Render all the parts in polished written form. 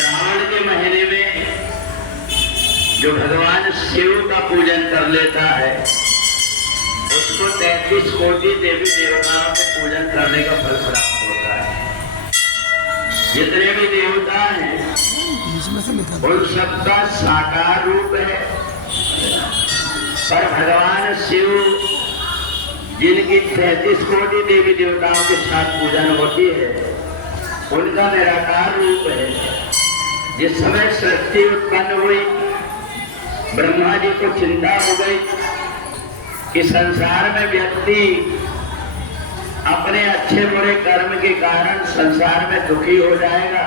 श्रावण के महीने में जो भगवान शिव का पूजन कर लेता है उसको 33 कोटि देवी देवताओं के पूजन करने का फल प्राप्त होता है। जितने भी देवता हैं उन सबका साकार रूप है, पर भगवान शिव जिनकी 33 कोटि देवी देवताओं के साथ पूजन होती है उनका निराकार रूप है। जिस समय सृष्टि उत्पन्न हुई ब्रह्मा जी को चिंता हो गई कि संसार में व्यक्ति अपने अच्छे बुरे कर्म के कारण संसार में दुखी हो जाएगा।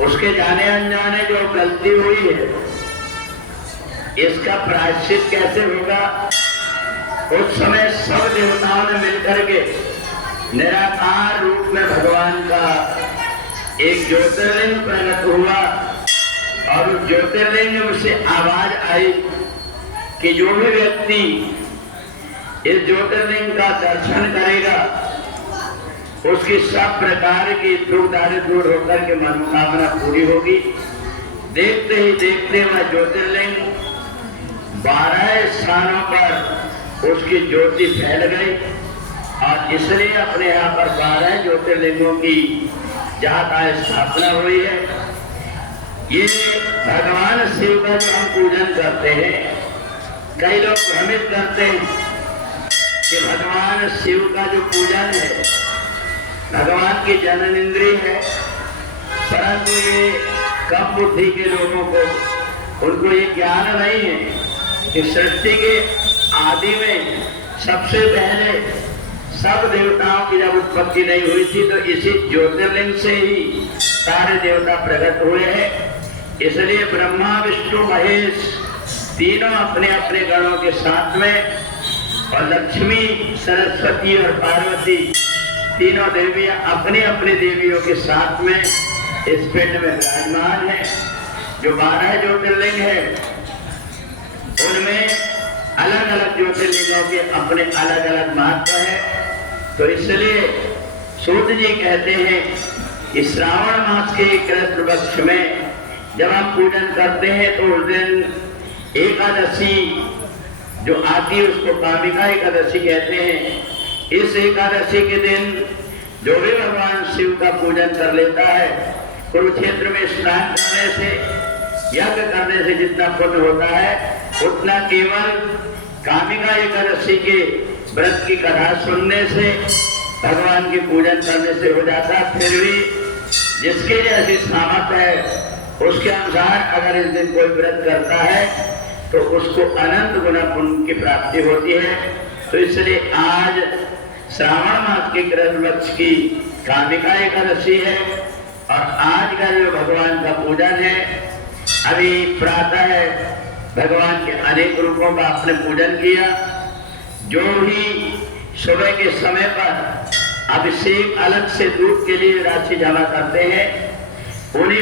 उसके जाने अनजाने जो गलती हुई है इसका प्रायश्चित कैसे होगा। उस समय सब देवताओं ने मिलकर के निराकार रूप में भगवान का एक ज्योतिर्लिंग प्रकट हुआ और उस ज्योतिर्लिंग से आवाज आई कि जो भी व्यक्ति इस ज्योतिर्लिंग का दर्शन करेगा उसकी सब प्रकार की दुख दारिद्र दूर होकर के मनोकामना पूरी होगी। देखते ही देखते वह ज्योतिर्लिंग 12 स्थानों पर उसकी ज्योति फैल गई और इसलिए अपने यहाँ पर 12 ज्योतिर्लिंगों की जहाँ का स्थापना हुई है। ये भगवान शिव का जो हम पूजन करते हैं, कई लोग भ्रमित करते हैं कि भगवान शिव का जो पूजन है भगवान की जनन इंद्रिय है, परंतु ये कम बुद्धि के लोगों को उनको ये ज्ञान नहीं है कि सृष्टि के आदि में सबसे पहले सब देवताओं की जब उत्पत्ति नहीं हुई थी तो इसी ज्योतिर्लिंग से ही सारे देवता प्रकट हुए हैं। इसलिए ब्रह्मा विष्णु महेश तीनों अपने अपने गणों के साथ में और लक्ष्मी सरस्वती और पार्वती तीनों देवियां अपने अपने देवियों के साथ में इस पिंड में विराजमान है। जो 12 ज्योतिर्लिंग है उनमें अलग अलग ज्योतिर्लिंगों के अपने अलग अलग महत्व है। तो इसलिए सूत जी कहते हैं कि श्रावण मास के कृष्ण पक्ष में जब हम पूजन करते हैं तो उस दिन एकादशी जो आती है उसको कामिका एकादशी कहते हैं। इस एकादशी के दिन जो भी भगवान शिव का पूजन कर लेता है कुरुक्षेत्र में स्नान करने से यज्ञ करने से जितना पुण्य होता है उतना केवल कामिका एकादशी के व्रत की कथा सुनने से भगवान के पूजन करने से हो जाता है। फिर भी जिसके जैसी सामर्थ है उसके अनुसार अगर इस दिन कोई व्रत करता है तो उसको अनंत गुना पुण्य की प्राप्ति होती है। तो इसलिए आज श्रावण मास के कृष्ण पक्ष की कामिका एकादशी है और आज का जो भगवान का पूजन है, अभी प्रातः भगवान के अनेक रूपों का आपने पूजन किया। जो भी सुबह के समय पर अभिषेक अलग से दूध के लिए राशि जमा करते हैं उन्हीं